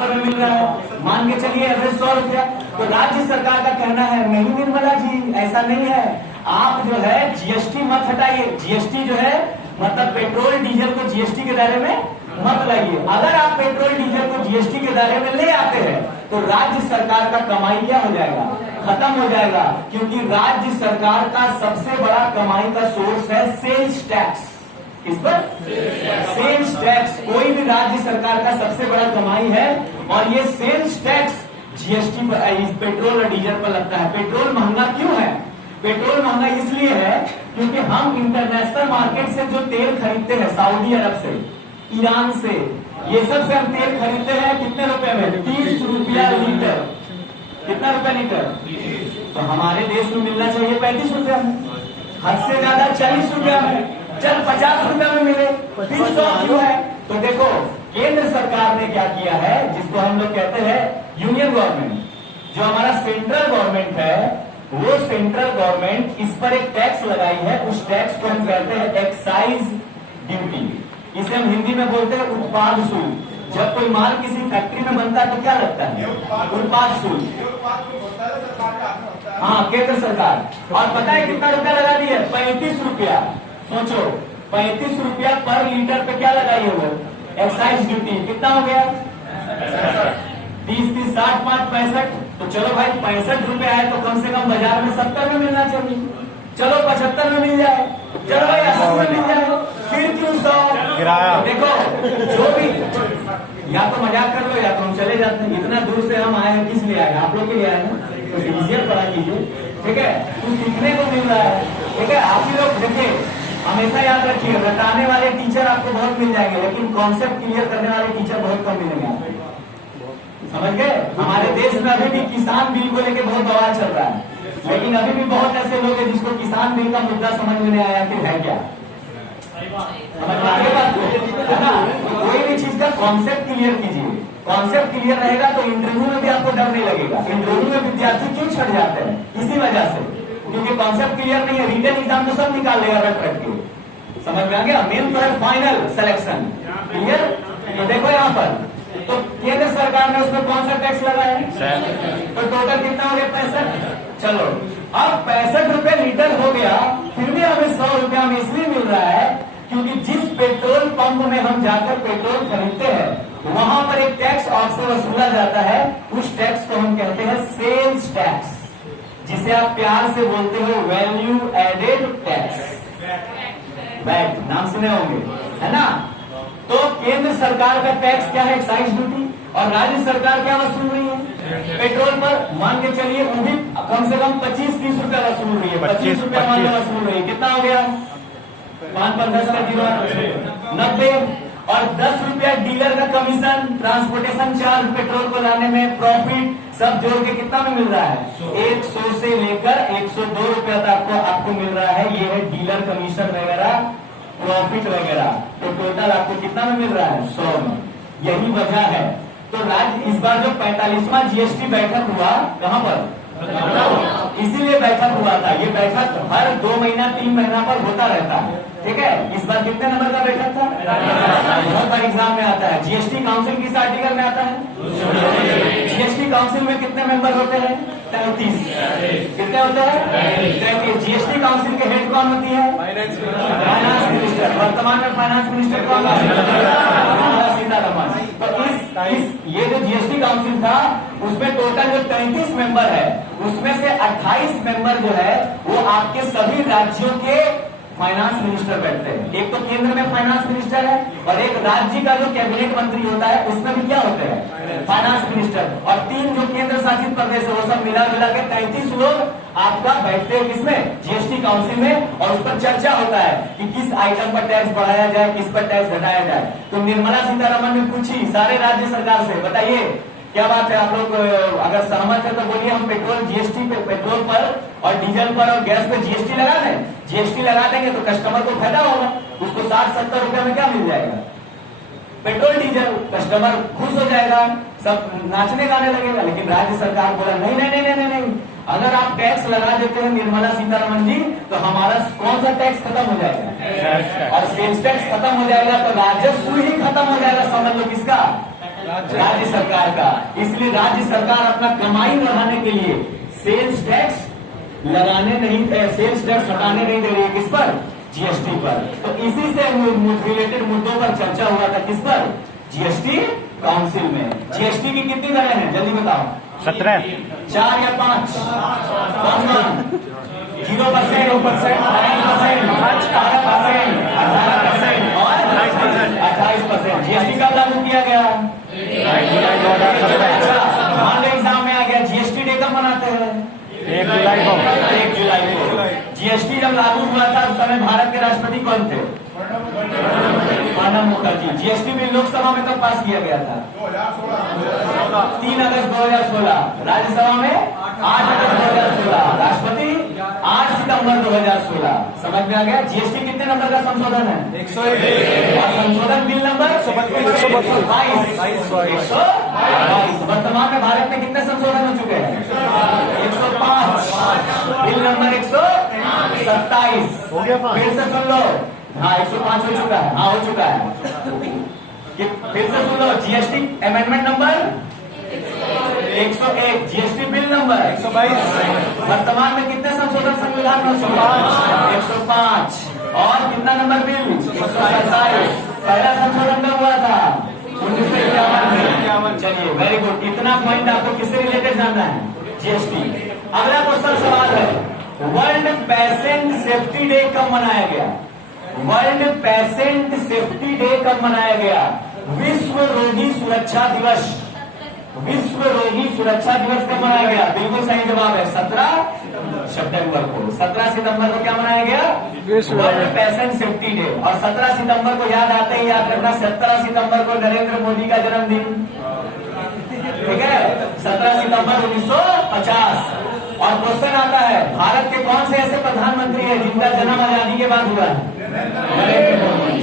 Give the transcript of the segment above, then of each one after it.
ऊपर में मिल रहा है, मान के चलिए एवरेज 100 रुपया। तो राज्य सरकार का कहना है नहीं निर्मला जी ऐसा नहीं है, आप जो है जीएसटी मत हटाइए। जीएसटी जो है मतलब पेट्रोल डीजल को जीएसटी के दायरे में मत लाइए। अगर आप पेट्रोल डीजल को जीएसटी के दायरे में ले आते हैं तो राज्य सरकार का कमाई क्या हो जाएगा, खत्म हो जाएगा। क्योंकि राज्य सरकार का सबसे बड़ा कमाई का सोर्स है सेल्स टैक्स। किस पर? Sales tax. कोई भी राज्य सरकार का सबसे बड़ा कमाई है और ये सेल्स टैक्स जीएसटी पर, पेट्रोल और डीजल पर लगता है। पेट्रोल महंगा क्यों है? पेट्रोल महंगा इसलिए है क्योंकि हम इंटरनेशनल मार्केट से जो तेल खरीदते हैं, सऊदी अरब से, ईरान से, ये सब से हम तेल खरीदते हैं कितने रुपए में? 30 रुपया लीटर। कितना रुपया लीटर? तो हमारे देश में मिलना चाहिए 35 रुपया में, हद से ज्यादा 40 रुपया में, चल 50 रुपया में मिले, 300 क्यों है? तो देखो केंद्र सरकार ने क्या किया है, जिसको हम लोग कहते हैं यूनियन गवर्नमेंट, जो हमारा सेंट्रल गवर्नमेंट है, वो सेंट्रल गवर्नमेंट इस पर एक टैक्स लगाई है। उस टैक्स को हम कहते हैं एक्साइज ड्यूटी। इसे हम हिंदी में बोलते हैं उत्पाद शुल्क। जब कोई माल किसी फैक्ट्री में बनता है तो क्या लगता है? उत्पाद शुल्क। हाँ, केंद्र सरकार। और पता है कितना रुपया लगा दिया? 35 रुपया। सोचो 35 रुपया पर लीटर पे क्या लगाई है वो? Excise duty. कितना हो गया? 30 30 60 5 65। तो चलो भाई 65 रुपया है तो कम से कम बाजार में 70 में मिलना चाहिए। चलो 75 में मिल जाए, चलो भाई 80 में मिल जाए, फिर क्यों 100? देखो जो भी, या तो मजाक कर लो या तो हम चले जाते हैं। इतना दूर से हम आए हैं, किस लिए आए? आप लोग के लिए आए हैं। तो इजियर पढ़ा कीजिए, ठीक है? कुछ सीखने को मिल रहा है, ठीक है? आप ही लोग देखिए, हमेशा याद रखिए, रटाने वाले टीचर आपको बहुत मिल जाएंगे, लेकिन कॉन्सेप्ट क्लियर करने वाले टीचर बहुत कम मिलेंगे आपको। समझ गए? हमारे देश में अभी भी किसान बिल को लेकर बहुत बवाल चल रहा है, लेकिन अभी भी बहुत ऐसे लोग हैं जिसको किसान बिल का मुद्दा समझ में नहीं आया कि है क्या। समझ में आगे बात है ना? कोई भी चीज का कॉन्सेप्ट क्लियर कीजिए। कॉन्सेप्ट क्लियर रहेगा तो इंटरव्यू में भी आपको डर नहीं लगेगा। इंटरव्यू में विद्यार्थी क्यों छट जाते हैं? इसी वजह से, क्योंकि कॉन्सेप्ट क्लियर नहीं है। रिटन एग्जाम तो सब निकाल लेगा रट रट के। समझ में आ गया? मेन तो है फाइनल सिलेक्शन। क्लियर? तो देखो यहाँ पर, तो केंद्र सरकार ने उसमें कौन सा टैक्स लगाया? तो टोटल कितना हो गया? 65। चलो अब 65 रुपए लीटर हो गया, फिर भी हमें 100 रुपया में इसलिए मिल रहा है क्योंकि जिस पेट्रोल पंप में हम जाकर पेट्रोल खरीदते हैं वहां पर एक टैक्स आपसे वसूला जाता है। उस टैक्स को हम कहते हैं सेल्स टैक्स, जिसे आप प्यार से बोलते हो वैल्यू एडेड टैक्स। वैट नाम सुने होंगे, है ना? तो केंद्र सरकार का टैक्स क्या है? Excise duty. और राज्य सरकार क्या वसूल रही है? पेट्रोल पर मान के चलिए वो भी कम से कम 25-30 रुपया वसूल रही है। 25 रुपया मान वसूल रही है। कितना हो गया? 5-10 का 90। और 10 रुपया डीलर का कमीशन, ट्रांसपोर्टेशन चार्ज, पेट्रोल को लाने में प्रॉफिट, सब जोड़ के कितना में मिल रहा है? 100 से लेकर 102 रुपया तक आपको मिल रहा है। ये है डीलर कमीशन वगैरह, प्रॉफिट वगैरह। तो टोटल आपको कितना में मिल रहा है? 100 में। यही वजह है। तो राज्य इस बार जो 45वां जीएसटी बैठक हुआ, कहाँ पर? इसीलिए बैठक हुआ था। ये बैठक हर 2 महीना 3 महीना पर होता रहता है, ठीक है? इस बार कितने नंबर का बैठक था? बहुत बार एग्जाम में आता है। जीएसटी काउंसिल किस आर्टिकल में आता है? जीएसटी काउंसिल में कितने मेंबर होते हैं? 33। कितने होते हैं? जीएसटी काउंसिल के हेड कौन होती है? Finance minister. वर्तमान में फाइनेंस मिनिस्टर कौन है? सीतारमण। तो ये जो जीएसटी काउंसिल था उसमें टोटल जो 33 मेंबर है उसमें से 28 मेंबर जो है वो आपके सभी राज्यों के फाइनेंस मिनिस्टर बैठते हैं। एक तो केंद्र में फाइनेंस मिनिस्टर है और एक राज्य का जो कैबिनेट मंत्री होता है उसमें भी क्या होते हैं? Finance minister. और 3 जो केंद्र शासित प्रदेश है वो सब मिला के 33 लोग आपका बैठते हैं किसमें? जीएसटी काउंसिल में। और उस पर चर्चा होता है कि किस आइटम पर टैक्स बढ़ाया जाए, किस पर टैक्स घटाया जाए। तो निर्मला सीतारमण ने पूछी सारे राज्य सरकार से, बताइए क्या बात है, आप लोग अगर सहमत है तो बोलिए हम पेट्रोल जीएसटी पे, पेट्रोल पर और डीजल पर और गैस पे जीएसटी लगा दें। जीएसटी लगा देंगे तो कस्टमर को फायदा होगा, उसको 60-70 रुपए में क्या मिल जाएगा? Petrol diesel. कस्टमर खुश हो जाएगा, सब नाचने गाने लगेगा। लेकिन राज्य सरकार बोला नहीं नहीं नहीं नहीं नहीं, अगर आप टैक्स लगा देते हैं निर्मला सीतारमण जी तो हमारा कौन सा टैक्स खत्म हो जाएगा? और सेल्स टैक्स खत्म हो जाएगा तो राजस्व ही खत्म हो जाएगा। समझ लो किसका? राज्य सरकार का। इसलिए राज्य सरकार अपना कमाई बढ़ाने के लिए सेल्स टैक्स लगाने नहीं, सेल्स टैक्स हटाने नहीं दे रही है। किस पर? जीएसटी पर। तो इसी से रिलेटेड मुद्दों पर चर्चा हुआ था। किस पर? जीएसटी काउंसिल में। जीएसटी की कितनी दरें हैं जल्दी बताओ? 17, 4 या 5? 0%, 5%, 18%, 18% और 28%। जीएसटी कब लागू किया गया? अच्छा, मान लो एग्जाम में आ गया, जीएसटी डे कब मनाते हैं? 1 जुलाई को। 1 जुलाई को। जीएसटी जब लागू हुआ था उस समय भारत के राष्ट्रपति कौन थे? प्रणब मुखर्जी। जीएसटी बिल लोकसभा में कब पास किया गया था? 3 अगस्त 2016। राज्यसभा में 8 अगस्त 2016। राष्ट्रपति 8 सितंबर 2016। समझ में आ गया? जीएसटी कितने नंबर का संशोधन है? 101। और संशोधन बिल नंबर 122। वर्तमान में भारत में कितने संशोधन हो चुके हैं? 105। Bill number 127। हो गया 5। फिर से सुन लो। हाँ, 105 हो चुका है। हाँ, हो चुका है। फिर से सुन लो। GST amendment number 101। GST bill number 122। वर्तमान में कितने संशोधन संविधान में हो चुके हैं? 105। और कितना नंबर बिल? 127। पहला संशोधन कब हुआ था? 1951 में। चलिए, वेरी गुड। इतना पॉइंट आपको किससे रिलेटेड जानना है? जीएसटी। अगला क्वेश्चन सवाल है, वर्ल्ड पेशेंट सेफ्टी डे कब मनाया गया? वर्ल्ड पेशेंट सेफ्टी डे कब मनाया गया? विश्व रोगी सुरक्षा दिवस। विश्व रोगी सुरक्षा दिवस कब मनाया गया? बिल्कुल सही जवाब है 17 सितंबर को। 17 सितंबर को क्या मनाया गया? World patient safety day. और 17 सितंबर को याद आते ही याद रखना 17 सितंबर को नरेंद्र मोदी का जन्मदिन। ठीक है, 17 सितंबर 1950। और क्वेश्चन आता है, भारत के कौन से ऐसे प्रधानमंत्री हैं जिनका जन्म आजादी के बाद हुआ है?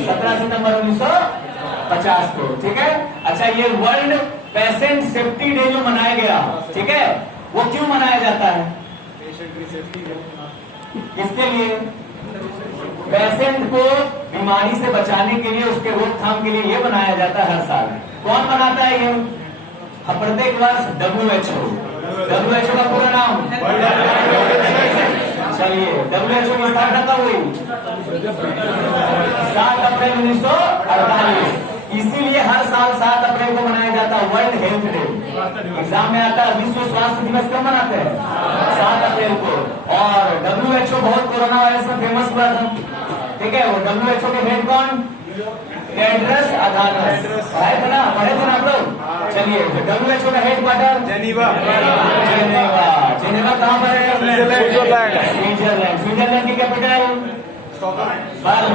17 सितंबर 1950 को। ठीक है। अच्छा, ये वर्ल्ड पेशेंट सेफ्टी डे जो मनाया गया, ठीक है, वो क्यों मनाया जाता है? किसके लिए? पेशेंट को बीमारी से बचाने के लिए, उसके रोकथाम के लिए ये बनाया जाता है हर साल। कौन बनाता है ये? प्रत्येक वर्ष WHO। WHO का पूरा नाम? चलिए, WHO की स्थापना कब हुई? 7 अप्रैल 1948। इसीलिए हर साल 7 अप्रैल को मनाया जाता है वर्ल्ड हेल्थ डे। एग्जाम में आता है विश्व स्वास्थ्य दिवस कब मनाते हैं? 7 अप्रैल को। और WHO बहुत कोरोना वायरस में फेमस हुआ था। ठीक है, वो WHO के हेड कौन? टेड्रस अधानस। पढ़े थे ना आप लोग? चलिए, WHO का हेड क्वार्टर जेनेवा। जेनेवा कहाँ पर है? स्विट्जरलैंड। स्विट्जरलैंड की कैपिटल? बर्न।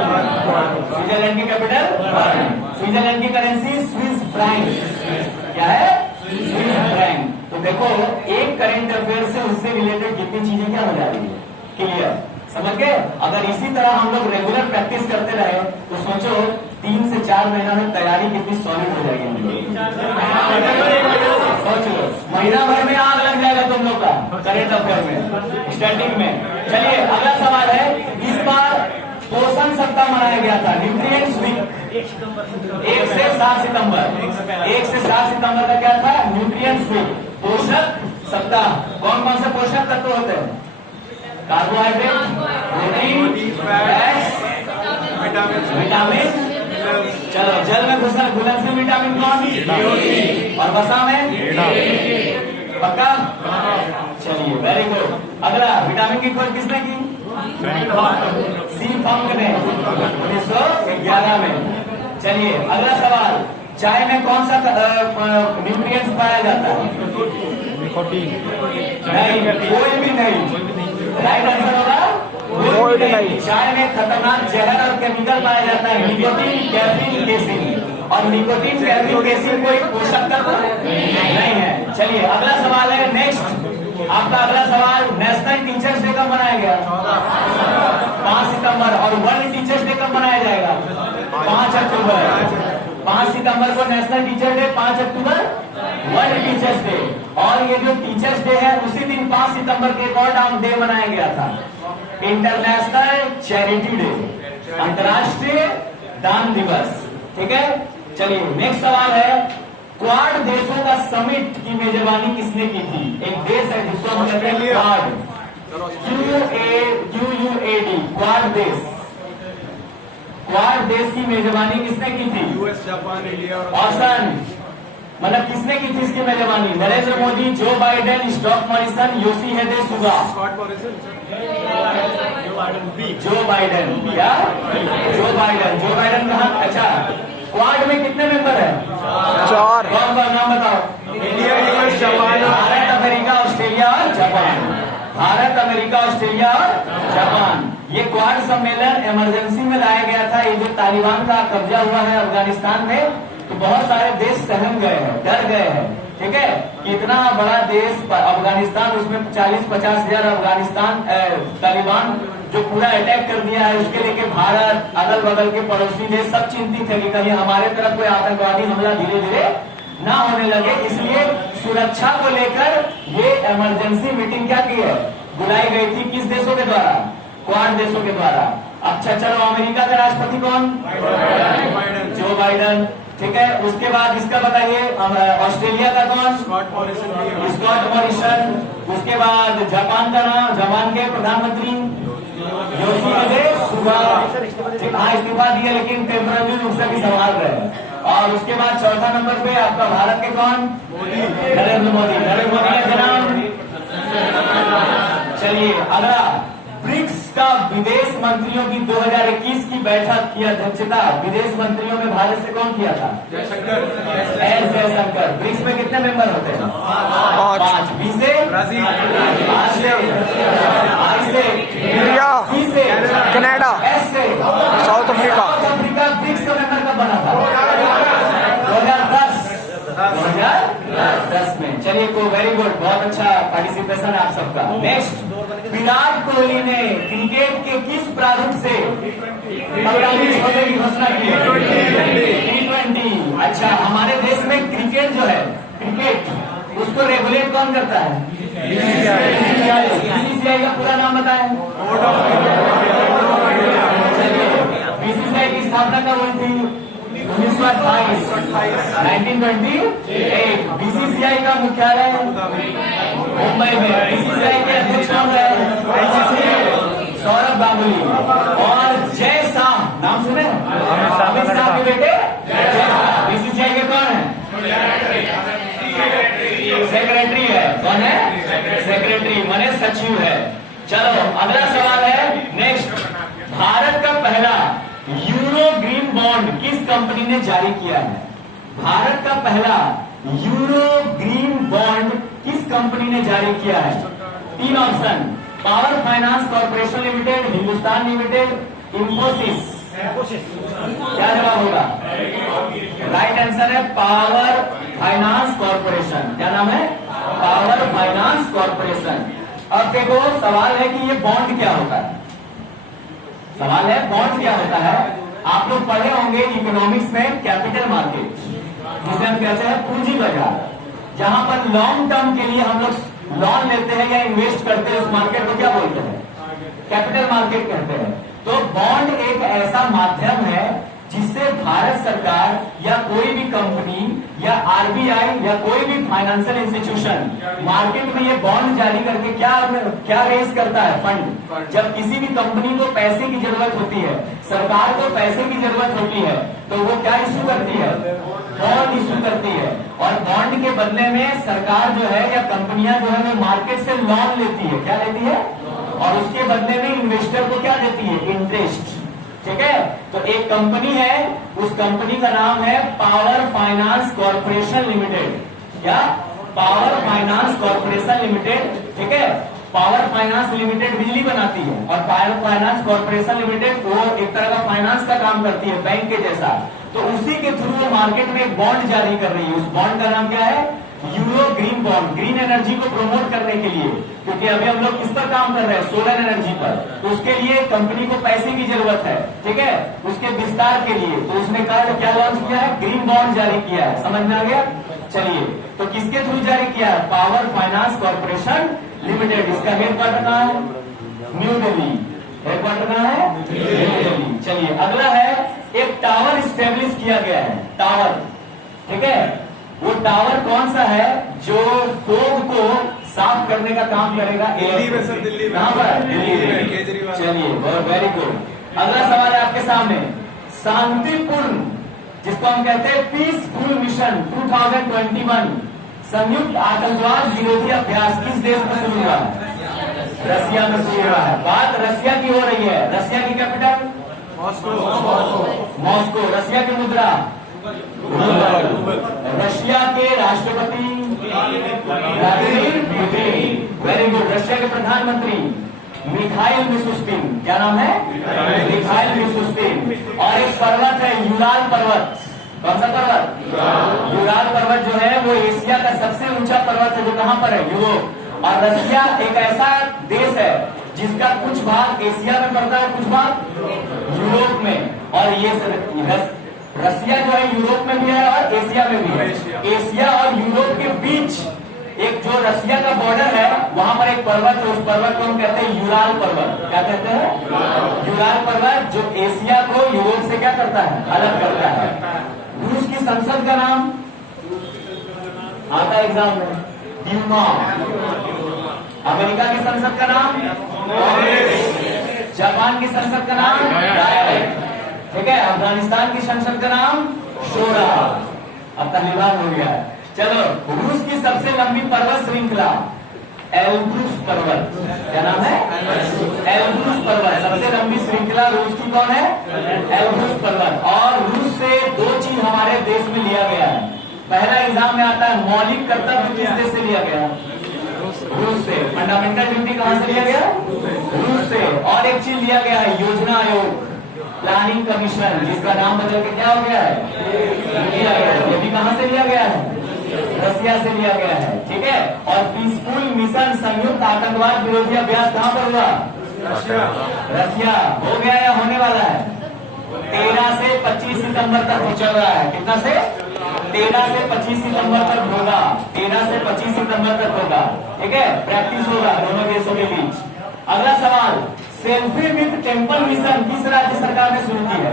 स्विट्जरलैंड की कैपिटल बर्न। स्विट्जरलैंड की करेंसी स्विस फ्रैंक। क्या है? Swiss franc. तो देखो, एक करंट अफेयर से उससे रिलेटेड कितनी चीजें क्या हो जा रही है? क्लियर? समझ गए? अगर इसी तरह हम लोग रेगुलर प्रैक्टिस करते रहे तो सोचो 3 से 4 महीना में तैयारी कितनी सॉलिड हो जाएगी। सोचो, महीना भर में आग लग जाएगा तुम लोग का करंट अफेयर में, स्टैटिक में। चलिए, अगला सवाल है, इस बार पोषण सप्ताह मनाया गया था, न्यूट्रिएंट्स वीक। 1 से 7 सितंबर। 1 से 7 सितंबर का क्या था? न्यूट्रिएंट्स वीक, पोषक सप्ताह। कौन कौन से पोषक तत्व होते हैं? Carbohydrate, protein, fats, vitamin. चलो, जल में घुलनशील विटामिन कौन? और वसा में? पक्का? चलिए, वेरी गुड। अगला, विटामिन की खोज किसने की? सी फंक ने 1911 में। चलिए, अगला सवाल, चाय में कौन सा न्यूट्रिएंट्स पाया जाता है? नहीं, कोई भी नहीं। राइट आंसर होगा कोई भी नहीं। चाय में खतरनाक जहर और केमिकल पाया जाता है, निकोटीन, कैफीन, केसिन। और निकोटीन, कैफीन, केसिन कोई पोषक तत्व नहीं है। चलिए, अगला सवाल है, नेक्स्ट आपका अगला सवाल, नेशनल टीचर्स डे कब मनाया गया? 5 सितंबर। और वर्ल्ड टीचर्स डे कब मनाया जाएगा? 5 अक्टूबर। 5 सितंबर को national teacher day, 5 October world teachers day. और ये जो टीचर्स डे है उसी दिन 5 सितंबर के एक और डे मनाया गया था, इंटरनेशनल चैरिटी डे, अंतर्राष्ट्रीय दान दिवस। ठीक है। चलिए, नेक्स्ट सवाल है, क्वाड देशों का समिट की मेजबानी किसने की थी? एक देश है जिसको हम कहते हैं क्वाड, QUAD, क्वाड देश। क्वाड देश की मेजबानी किसने की थी? यूएस, जापान, इंडिया और ऑप्शन, मतलब किसने की थी इसकी मेजबानी? Narendra Modi, Joe Biden, Scott Morrison, Yoshihide Suga. Scott Morrison, Joe Biden या जो बाइडेन कहा? अच्छा, क्वाड में कितने मेंबर है? 4। कौन कौन नाम बताओ? India, US, Japan, Bharat, America, Australia और जापान। भारत, अमेरिका, ऑस्ट्रेलिया और जापान। ये क्वाड सम्मेलन इमरजेंसी में लाया गया था। ये जो तालिबान का कब्जा हुआ है अफगानिस्तान में, तो बहुत सारे देश सहम गए हैं, डर गए हैं। ठीक है, इतना बड़ा देश अफगानिस्तान, उसमें 40-50 हजार अफगानिस्तान तालिबान जो पूरा अटैक कर दिया है, उसके लेके भारत, अगल बगल के पड़ोसी देश सब चिंतित है कि कहीं हमारे तरफ कोई आतंकवादी हमला धीरे धीरे ना होने लगे। इसलिए सुरक्षा को लेकर ये इमरजेंसी मीटिंग क्या की है, बुलाई गई थी। किस देशों के द्वारा? क्वाड देशों के द्वारा। अच्छा चलो, अमेरिका का राष्ट्रपति कौन? Joe Biden. ठीक है, उसके बाद इसका बताइए, ऑस्ट्रेलिया का कौन? Scott Morrison, Scott Morrison. उसके बाद जापान का नाम, जापान के प्रधानमंत्री योशिहिदे सुगा। हाँ, इस्तीफा दिया लेकिन टेम्पररी रूप से भी संभाल रहे हैं। और उसके बाद चौथा नंबर पे आपका भारत के कौन? नरेंद्र मोदी। नरेंद्र मोदी का नाम। चलिए अगला, ब्रिक्स का विदेश मंत्रियों की 2021 की बैठक की अध्यक्षता विदेश मंत्रियों में भारत से कौन किया था? एस जयशंकर। ब्रिक्स में कितने मेंबर होते हैं? 5। बी से ब्राजील, आर से, आई से, इंडिया, सी से, कनाडा, एस से, South Africa. South Africa BRICS का मेंबर कब बना था? 2010। 2010 में। चलिए को वेरी गुड, बहुत अच्छा पार्टिसिपेशन है आप सबका। नेक्स्ट, विराट कोहली ने क्रिकेट के किस प्रारूप से छोड़ने की घोषणा की है? T20। अच्छा, हमारे देश में क्रिकेट जो है, क्रिकेट उसको रेगुलेट कौन करता है? बीसीसीआई का पूरा नाम बताएं। बीसीसीआई की स्थापना कब हुई थी? 1928, 1928। बीसीसीआई का मुख्यालय मुंबई में। बीसीसीआई के अध्यक्ष कौन है? सौरभ गांगुली। और जय शाह, नाम सुने? अमित शाह के बेटे जय शाह। बीसीसीआई के कौन है? सेक्रेटरी है। कौन है? सेक्रेटरी माने सचिव है। चलो अगला सवाल है नेक्स्ट, भारत का पहला यूरो ग्रीन बॉन्ड किस कंपनी ने जारी किया है? भारत का पहला यूरो ग्रीन बॉन्ड किस कंपनी ने जारी किया है? 3 option, power finance corporation limited, Hindustan limited, Infosys. क्या जवाब होगा? राइट आंसर है पावर फाइनेंस कॉर्पोरेशन। क्या नाम है? Power finance corporation. अब देखो सवाल है कि ये बॉन्ड क्या होता है। सवाल है बॉन्ड क्या होता है। आप लोग पढ़े होंगे इकोनॉमिक्स में कैपिटल मार्केट, जिसे हम कहते हैं पूंजी बाजार, जहां पर लॉन्ग टर्म के लिए हम लोग लोन लेते हैं या इन्वेस्ट करते हैं, उस मार्केट को क्या बोलते हैं? कैपिटल मार्केट कहते हैं। तो बॉन्ड एक ऐसा माध्यम है जिससे भारत सरकार या कोई भी कंपनी या आरबीआई या कोई भी फाइनेंशियल इंस्टीट्यूशन मार्केट में ये बॉन्ड जारी करके क्या रेज करता है? फंड। जब किसी भी कंपनी को पैसे की जरूरत होती है, सरकार को पैसे की जरूरत होती है, तो वो क्या इश्यू करती है? बॉन्ड इश्यू करती है। और बॉन्ड के बदले में सरकार जो है या कंपनियां जो है वो मार्केट से लोन लेती है। क्या लेती है? और उसके बदले में इन्वेस्टर को क्या देती है? इंटरेस्ट। ठीक है, तो एक कंपनी है, उस कंपनी का नाम है पावर फाइनेंस कॉर्पोरेशन लिमिटेड। क्या? Power finance corporation limited. ठीक है, पावर फाइनेंस लिमिटेड बिजली बनाती है और पावर फाइनेंस कॉर्पोरेशन लिमिटेड वो एक तरह का फाइनेंस का काम करती है, बैंक के जैसा। तो उसी के थ्रू वो मार्केट में एक बॉन्ड जारी कर रही है। उस बॉन्ड का नाम क्या है? Euro green bond. Green energy को प्रमोट करने के लिए, क्योंकि अभी हम लोग किस पर काम कर रहे हैं? सोलर एनर्जी पर। तो उसके लिए कंपनी को पैसे की जरूरत है, ठीक है, उसके विस्तार के लिए। तो उसने कहा क्या लॉन्च किया है? ग्रीन बॉन्ड जारी किया है। समझ में आ गया? चलिए, तो किसके थ्रू जारी किया है? Power finance corporation limited. इसका हेडक्वार्टर कहाँ है? न्यू दिल्ली। हेडक्वार्टर कहाँ है? न्यू दिल्ली। चलिए अगला है, एक टावर स्टेब्लिश किया गया है। टावर, ठीक है, वो टावर कौन सा है जो फोग को साफ करने का काम करेगा? दिल्ली में सर, दिल्ली में। कहां पर? दिल्ली में। केजरीवाल। चलिए, वेरी गुड। अगला सवाल है आपके सामने, शांतिपूर्ण, जिसको हम कहते हैं पीसफुल मिशन 2021 संयुक्त आतंकवाद विरोधी अभ्यास किस देश में शुरू हुआ है? रसिया में शुरू हुआ है। बात रसिया की हो रही है। रसिया की कैपिटल मॉस्को। रसिया की मुद्रा रशिया के राष्ट्रपति Vladimir Putin. Very good. Russia के प्रधानमंत्री मिखाइल मिशुस्तिन। क्या नाम है? Mikhail Mishustin. और एक पर्वत है यूराल पर्वत। कौन सा पर्वत? यूराल पर्वत जो है वो एशिया का सबसे ऊंचा पर्वत है, जो कहां पर है? यूरोप। और रसिया एक ऐसा देश है जिसका कुछ भाग एशिया में पड़ता है, कुछ भाग यूरोप में। और ये रसिया जो है यूरोप में भी है और एशिया में भी है। एशिया और यूरोप के बीच एक जो रसिया का बॉर्डर है, वहां पर एक पर्वत है, उस पर्वत को हम कहते हैं यूराल पर्वत। क्या कहते हैं? यूराल पर्वत, जो एशिया को यूरोप से क्या करता है? अलग करता है। रूस की संसद का नाम आता है एग्जाम में, ड्यूमा। अमेरिका की संसद का नाम जापान की संसद का नाम डायरेक्ट। ठीक है। अफगानिस्तान की संसद का नाम शोरा। अब तालिबान हो गया है। चलो, रूस की सबसे लंबी पर्वत श्रृंखला एल्ब्रूस पर्वत। क्या नाम है? एल्ब्रूस पर्वत। सबसे लंबी श्रृंखला रूस की कौन है? एल्ब्रूस पर्वत। और रूस से दो चीज हमारे देश में लिया गया है। पहला एग्जाम में आता है, मौलिक कर्तव्य किस देश से लिया गया? रूस से। फंडामेंटल ड्यूटी कहां से लिया गया? रूस से। और एक चीज लिया गया है, योजना आयोग, प्लानिंग कमीशन, जिसका नाम बदल के क्या हो गया है? लिया गया है। ये भी कहां से लिया गया है? रसिया से लिया गया है। ठीक है। और पीसफुल मिशन संयुक्त आतंकवाद विरोधी अभ्यास कहां पर हुआ? रसिया। हो गया या होने वाला है? 13 से 25 सितंबर तक हो चल रहा है। कितना से? 13 से 25 सितंबर तक होगा। 13 से 25 सितंबर तक होगा। ठीक है। प्रैक्टिस होगा दोनों देशों के बीच। अगला सवाल, सेल्फी विथ टेम्पल मिशन किस राज्य सरकार ने शुरू की है?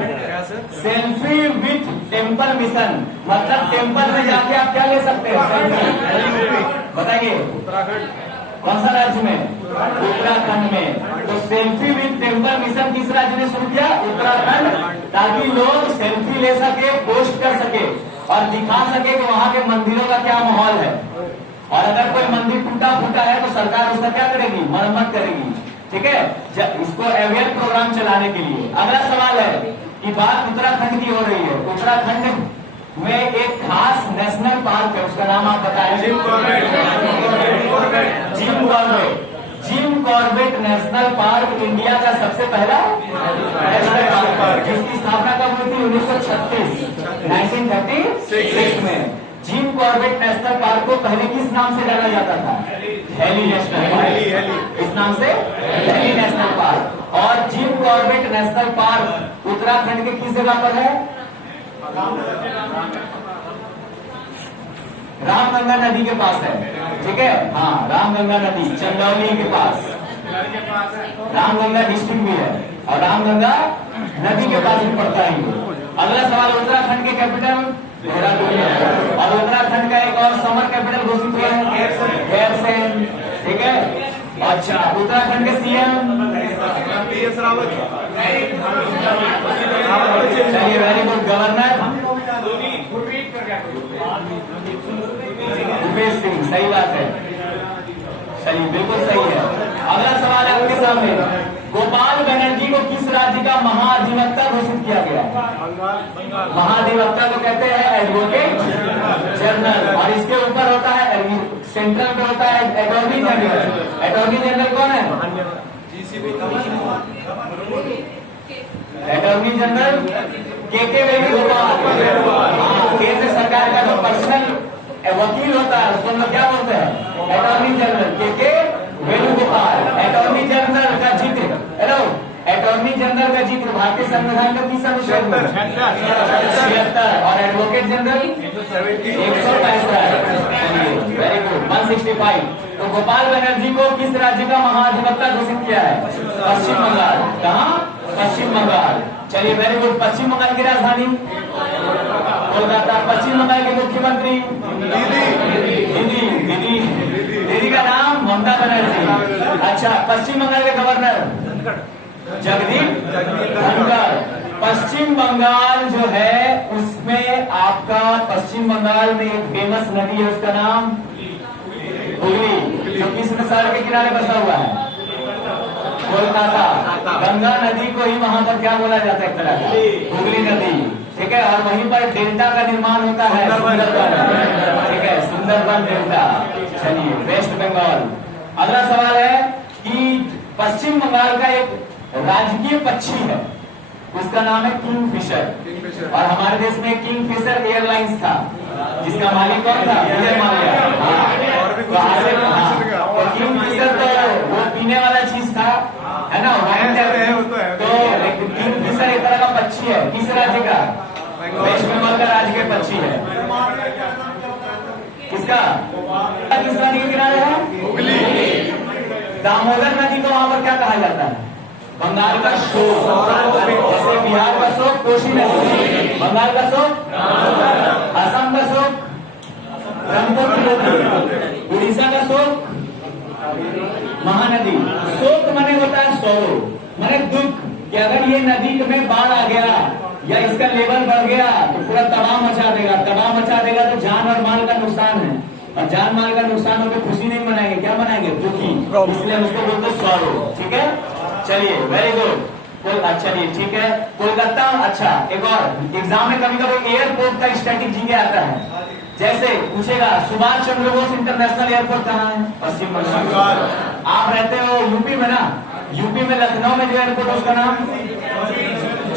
सेल्फी विथ टेम्पल मिशन मतलब टेम्पल में जाके आप क्या ले सकते हैं? बताइए। उत्तराखंड। कौन सा राज्य में? उत्तराखंड में। तो सेल्फी विथ टेम्पल मिशन किस राज्य ने शुरू किया? उत्तराखंड। ताकि लोग सेल्फी ले सके, पोस्ट कर सके और दिखा सके कि वहां के मंदिरों का क्या माहौल है। और अगर कोई मंदिर टूटा फूटा है तो सरकार उसका क्या करेगी? मरम्मत करेगी। ठीक है। इसको अवेयर प्रोग्राम चलाने के लिए। अगला सवाल है कि बात उत्तराखंड की हो रही है। उत्तराखंड में एक खास नेशनल पार्क है, उसका नाम आप बताएं। Jim Corbett. Jim Corbett national park India का सबसे पहला नेशनल पार्क, जिसकी स्थापना कब हुई थी? 1936 में। जिम कॉर्बेट नेशनल पार्क को पहले किस नाम से जाना जाता था? Heli national park. इस नाम से हेली नेशनल पार्क। और Jim Corbett national park Uttarakhand के किस जगह पर है? रामगंगा नदी के पास है। ठीक है। हाँ, रामगंगा नदी चंदौली के पास। रामगंगा डिस्ट्रिक्ट भी है और रामगंगा नदी के पास भी पड़ता है। अगला सवाल, उत्तराखंड के कैपिटल देहरादून है। और उत्तराखंड का एक और समर कैपिटल घोषित हुआ है, गैरसैंण। ठीक है। अच्छा, उत्तराखंड के सीएम? चलिए, very good. Governor? Bhupesh Singh. सही बात है। सही, बिल्कुल सही है। अगला सवाल है आपके सामने, गोपाल बनर्जी को किस राज्य का महाधिवक्ता घोषित किया गया? महाधिवक्ता को कहते हैं एडवोकेट जनरल। और इसके ऊपर होता है सेंट्रल पे होता है अटॉर्नी जनरल। अटॉर्नी जनरल कौन है? अटॉर्नी जनरल के वेणुगोपाल। केंद्र सरकार का जो पर्सनल वकील होता है उसको हम क्या बोलते हैं? अटॉर्नी जनरल के वेणुगोपाल। अटॉर्नी जनरल का जिक्र, हेलो, अटॉर्नी जनरल का जिक्र भारतीय संविधान का किस अनुच्छेद में? 76। और एडवोकेट जनरल 165। Very good. 165। तो गोपाल बनर्जी को किस राज्य का महाधिवक्ता घोषित किया है? पश्चिम बंगाल। कहाँ? पश्चिम बंगाल। चलिए, वेरी गुड। पश्चिम बंगाल की राजधानी कोलकाता। पश्चिम बंगाल के मुख्यमंत्री दीदी का नाम ममता बनर्जी। अच्छा, पश्चिम बंगाल के गवर्नर जगदीप धनखड़। पश्चिम बंगाल जो है उसमें आपका पश्चिम बंगाल में एक फेमस नदी है, उसका नाम हुगली, जो किस शहर के किनारे बसा हुआ है? कोलकाता। गंगा नदी को ही वहां पर क्या बोला जाता है? एक तरह का हुगली नदी, ठीक है। और वहीं पर डेल्टा का निर्माण होता है, सुंदरबन, ठीक है, सुंदरबन डेल्टा। चलिए, वेस्ट बंगाल। अगला सवाल है कि पश्चिम बंगाल का एक राजकीय पक्षी है, उसका नाम है किंगफिशर। और हमारे देश में किंगफिशर एयरलाइंस था, जिसका मालिक कौन था? विजय माल्या। किंगफिशर तो वो पीने वाला चीज था, है ना, वाइन तो किंगफिशर एक तरह का पक्षी है। किस राज्य का? वेस्ट बंगाल का राजकीय पक्षी है। किसका? किस नदी के किनारे है? हुगली। दामोदर नदी को वहां पर क्या कहा जाता है? बंगाल का शोक। जैसे बिहार का शोक कोसी नदी, बंगाल का शोक, असम का शोक ब्रह्मपुत्र नदी, उड़ीसा का शोक महानदी। शोक माने होता है सौरो, माने दुख, कि अगर ये नदी में बाढ़ आ गया या इसका लेवल बढ़ गया तो पूरा तबाह मचा देगा। तबाह मचा देगा तो जान और माल का नुकसान है, और जान माल का नुकसान होकर खुशी नहीं मनाएंगे, क्या मनाएंगे? दुखी। इसलिए हम उसको बोलते सौरो, ठीक है। चलिए, वेरी गुड। चलिए, ठीक है, कोलकाता। अच्छा, एक और एग्जाम में कभी कभी एयरपोर्ट का स्टैटिक जीके आता है। जैसे पूछेगा सुभाष चंद्र बोस इंटरनेशनल एयरपोर्ट कहाँ है? पश्चिम बंगाल। आप रहते हो यूपी में ना, यूपी में लखनऊ में जो एयरपोर्ट है उसका नाम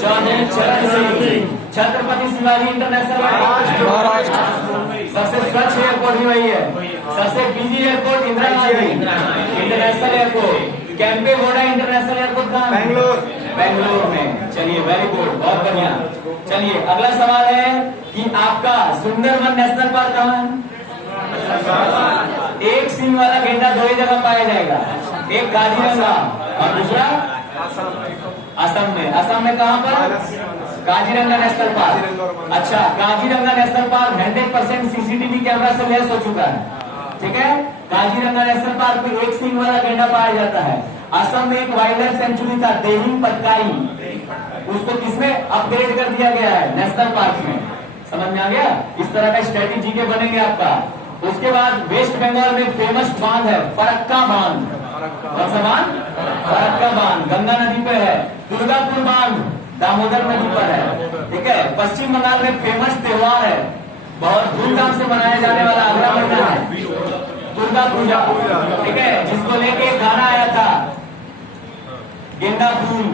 चौधरी चरण सिंह छत्रपति शिवाजी इंटरनेशनल एयरपोर्ट। सबसे स्वच्छ एयरपोर्ट भी वही है। सबसे busy airport Indira Gandhi international airport. Kempe Gowda international airport कहाँ? बेंगलोर में। चलिए, वेरी गुड, बहुत बढ़िया। चलिए, अगला सवाल है कि आपका सुंदरबन नेशनल पार्क कहाँ है? एक सींग वाला गेंडा दो ही जगह पाया जाएगा, एक काजीरंगा और दूसरा असम में। असम में कहाँ पर? Kaziranga national park. अच्छा, Kaziranga national park 100% CCTV camera से लैस हो चुका है, ठीक है। काजीरंगा नेशनल पार्क में एक सींग वाला गेंडा पाया जाता है। असम में एक वाइल्ड लाइफ सेंचुरी था, देहिंग पटकाई, उसको किसमें अपग्रेड कर दिया गया है? नेशनल पार्क में। समझ में आ गया? इस तरह का स्ट्रेटेजी के बनेंगे आपका। उसके बाद वेस्ट बंगाल में फेमस बांध है फरक्का बांध। कौन सा बांध? फरक्का बांध, गंगा नदी पे है। दुर्गापुर बांध दामोदर नदी पर है, ठीक है। पश्चिम बंगाल में फेमस त्योहार है, बहुत धूमधाम से मनाया जाने वाला अगला महीना है दुर्गा पूजा, ठीक है, जिसको लेके एक गाना आया था, गेंदा फूल